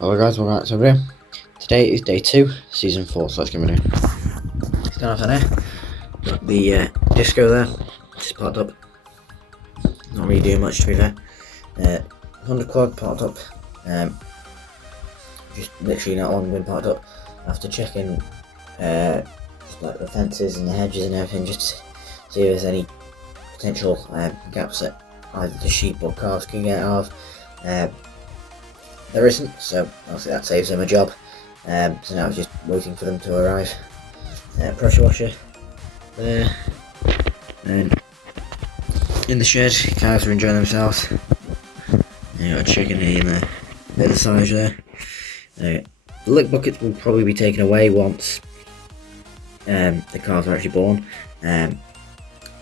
Hello guys, welcome back to the video. Today is day 2, season 4, so let's get rid of it. Start off there. Got the disco there, just parked up. Not really doing much to be fair. Honda quad parked up. Just literally not long been parked up. After checking just like the fences and the hedges and everything, just to see if there's any potential gaps that either the sheep or cars can get out of. There isn't, so obviously that saves them a job. So now it's just waiting for them to arrive. Pressure washer there, and in the shed, cows are enjoying themselves. You got a chicken in there, bit of silage there. The lick buckets will probably be taken away once the calves are actually born,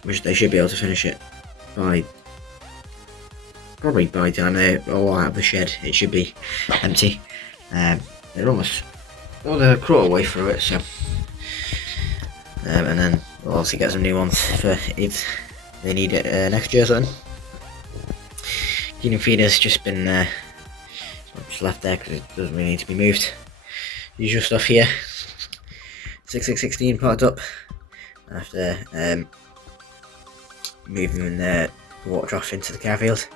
which they should be able to finish it by. Probably by the time they're all out of the shed, it should be empty. They're almost, well, they're crawled away through it, so. And then we'll obviously get some new ones for if they need it next year or something. Feeding feeder's just been just left there because it doesn't really need to be moved. Usual stuff here. 6616 parked up after moving the water trough into the cow field.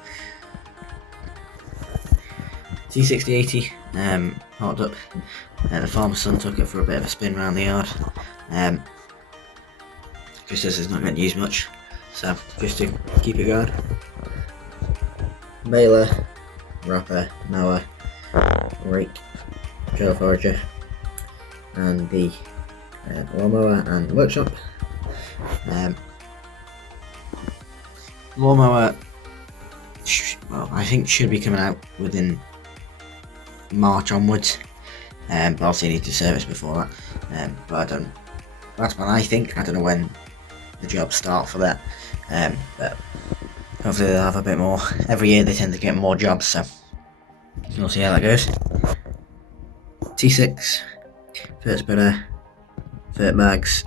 T6080 parked up. The farmer's son took it for a bit of a spin around the yard. Just as it's not going to use much, so just to keep it going. Baler, wrapper, mower, rake, trailer forager, and the lawnmower and workshop. Lawnmower, well, I think should be coming out within March onwards, but obviously I need to service before that. But I don't. That's when I think. I don't know when the jobs start for that. But hopefully they'll have a bit more. Every year they tend to get more jobs, so we'll see how that goes. T6, fert spreader, fert bags,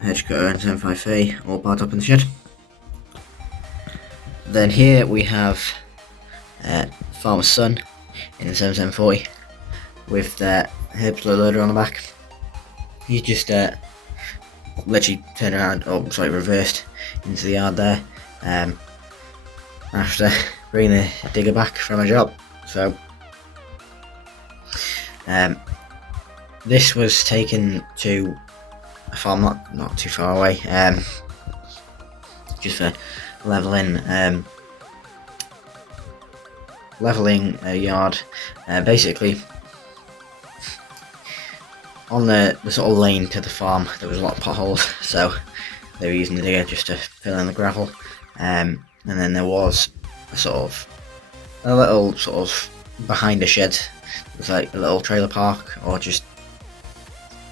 hedge cutter, and 75A all parked up in the shed. Then here we have farmer's son in the 7740 with the herbs loader on the back. He just literally turned around, oh sorry, reversed into the yard there after bringing the digger back from a job. So this was taken to a farm not too far away, just for leveling a yard. Basically on the sort of lane to the farm there was a lot of potholes, so they were using the digger just to fill in the gravel, and then there was a little sort of behind the shed, it was like a little trailer park or just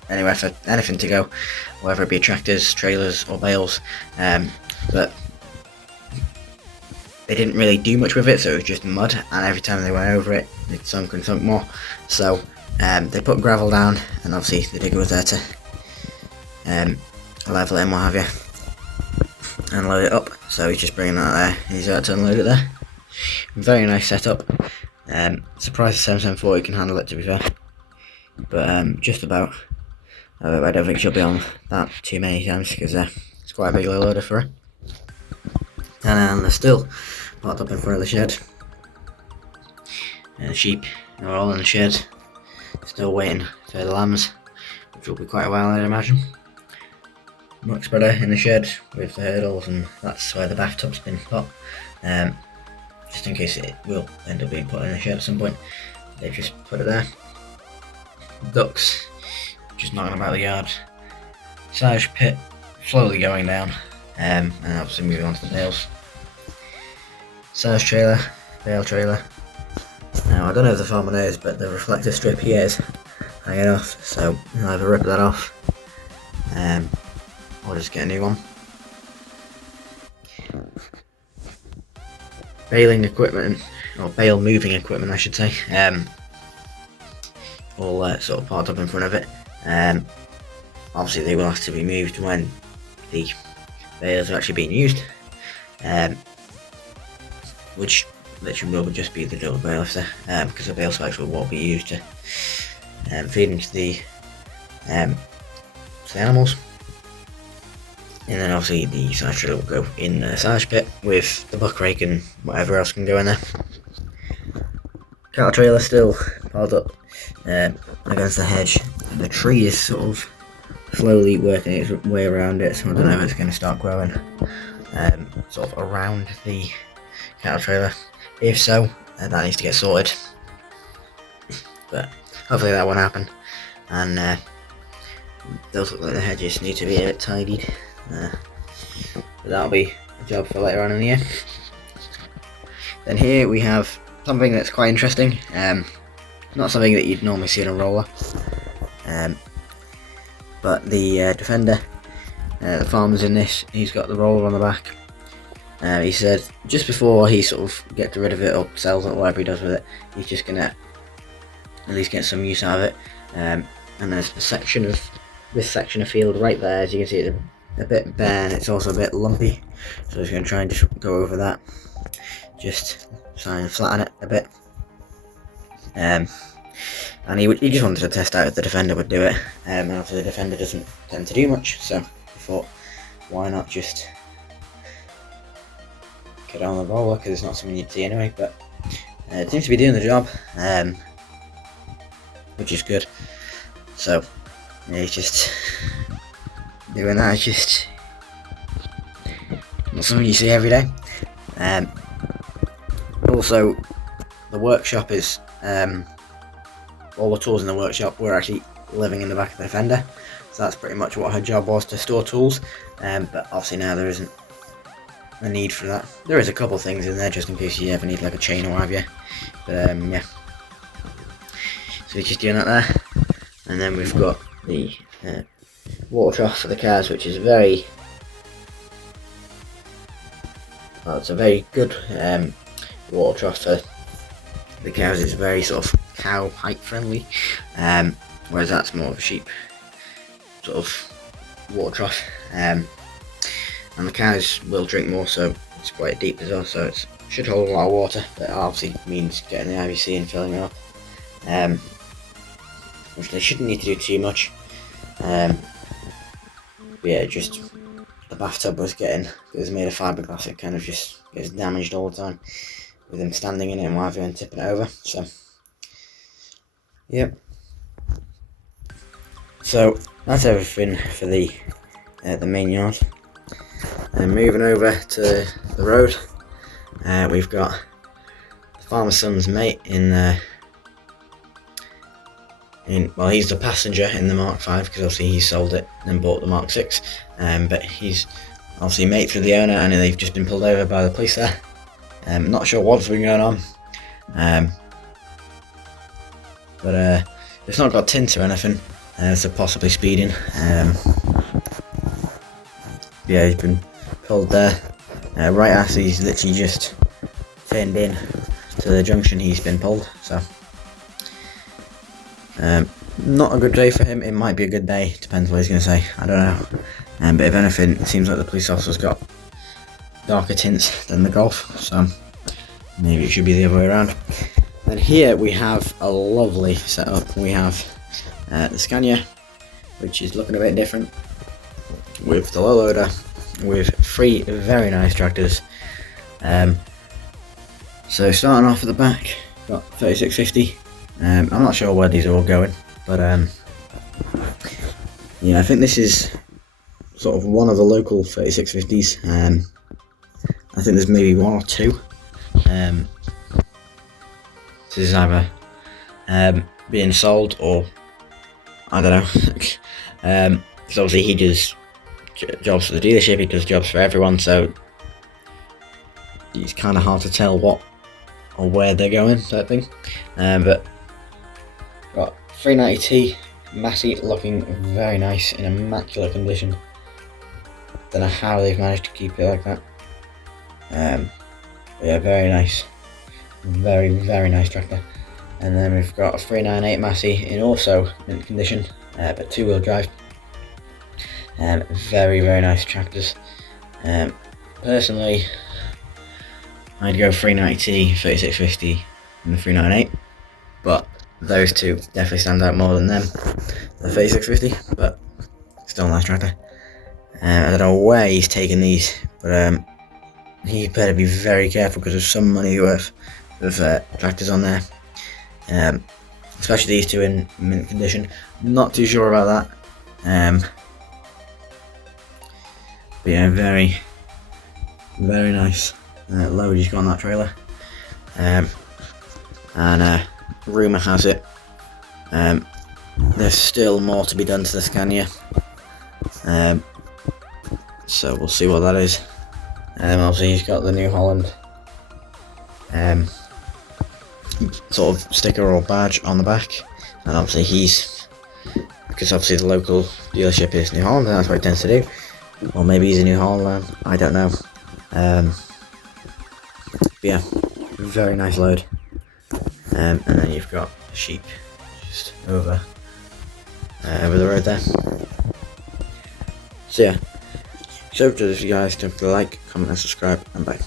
anywhere for anything to go, whether it be tractors, trailers or bales, but they didn't really do much with it, so it was just mud, and every time they went over it, it sunk and sunk more. So they put gravel down, and obviously the digger was there to level it and what have you, and load it up. So he's just bringing that there, he's about to unload it there. Very nice setup. Surprised the 7740 can handle it, to be fair, but just about. I don't think she'll be on that too many times because it's quite a big loader for her. And they're still parked up in front of the shed. The sheep are all in the shed, still waiting for the lambs, which will be quite a while, I'd imagine. Muck spreader in the shed with the hurdles, and that's where the bathtub's been put. Just in case it will end up being put in the shed at some point, they just put it there. Ducks just knocking about the yard. Silage pit slowly going down, and obviously moving on to the bales. Silage trailer, bale trailer. Now I don't know if the farmer knows, but the reflector strip here is hanging off, so I'll either rip that off, or just get a new one. Baling equipment, or bale moving equipment I should say, all sort of parked up in front of it. Obviously they will have to be moved when the bales are actually being used, which literally will just be the double bale lifter, because the bale spikes will be used to feed into the animals. And then obviously the side trailer will go in the silage pit with the buck rake and whatever else can go in there. Cattle trailer still piled up against the hedge. The tree is sort of slowly working its way around it, so I don't know if it's going to start growing sort of around the cattle trailer. If so, that needs to get sorted, but hopefully that won't happen. And those look like the hedges need to be a bit tidied, but that'll be a job for later on in the year. Then here we have something that's quite interesting, not something that you'd normally see in a roller, but the Defender, the farmer's in this, he's got the roller on the back. He said just before he sort of gets rid of it or sells it or whatever he does with it, he's just going to at least get some use out of it. And there's a section of this section of field right there, as you can see it's a bit bare and it's also a bit lumpy, so he's going to try and just go over that, just try and flatten it a bit. And he just wanted to test out if the Defender would do it, and obviously the Defender doesn't tend to do much, so I thought why not just get on the roller, because it's not something you'd see anyway, but it seems to be doing the job, which is good. So yeah, he's just doing that. It's just not something you see every day. Also, the workshop is all the tools in the workshop were actually living in the back of the Defender, so that's pretty much what her job was, to store tools. But obviously now there isn't a need for that. There is a couple things in there just in case you ever need like a chain or what have you, but yeah, so he's just doing that there. And then we've got the water trough for the cows, which is very well, it's a very good water trough for the cows. It's very sort of cow height friendly, whereas that's more of a sheep sort of water trough, and the cows will drink more, so it's quite deep as well, so it should hold a lot of water, but obviously means getting the IVC and filling it up, which they shouldn't need to do too much. But yeah, just the bathtub was getting, it was made of fiberglass, it kind of just gets damaged all the time with them standing in it and what have you and tipping it over, so yep. So that's everything for the main yard. And moving over to the road, we've got the farmer's son's mate well, he's the passenger in the Mark 5 because obviously he sold it and bought the Mark 6, but he's obviously mate through the owner, and they've just been pulled over by the police there. Not sure what's been going on, but it's not got tints or anything, so possibly speeding. Yeah, he's been pulled there right after he's literally just turned in to the junction. He's been pulled, so not a good day for him. It might be a good day, depends what he's going to say, I don't know, but if anything it seems like the police officer's got darker tints than the Golf, so maybe it should be the other way around. And here we have a lovely setup. We have the Scania, which is looking a bit different, with the low loader, with 3 very nice tractors. So starting off at the back, got 3650. I'm not sure where these are all going, but yeah, I think this is sort of one of the local 3650s. I think there's maybe 1 or 2. This is either being sold or I don't know. Because obviously he does jobs for the dealership, he does jobs for everyone, so it's kind of hard to tell what or where they're going, type thing. But got 390T Massey, looking very nice, in immaculate condition. Don't know how they've managed to keep it like that. Yeah, very nice, very nice tractor. And then we've got a 398 Massey in also mint condition, but 2-wheel drive. Very nice tractors. Personally, I'd go 390T, 3650 and the 398, but those two definitely stand out more than them, the 3650, but still a nice tractor. I don't know where he's taking these, but he better be very careful because there's some money worth of tractors on there, especially these two in mint condition. Not too sure about that, but yeah, very nice load he's got on that trailer. And rumour has it there's still more to be done to the Scania, so we'll see what that is. Obviously he's got the New Holland sort of sticker or badge on the back, and obviously because obviously the local dealership is New Holland, and that's what he tends to do. Or maybe he's a New Holland, I don't know. But yeah, very nice load. And then you've got the sheep just over the road there. So yeah, so if you guys don't like, comment and subscribe, and bye.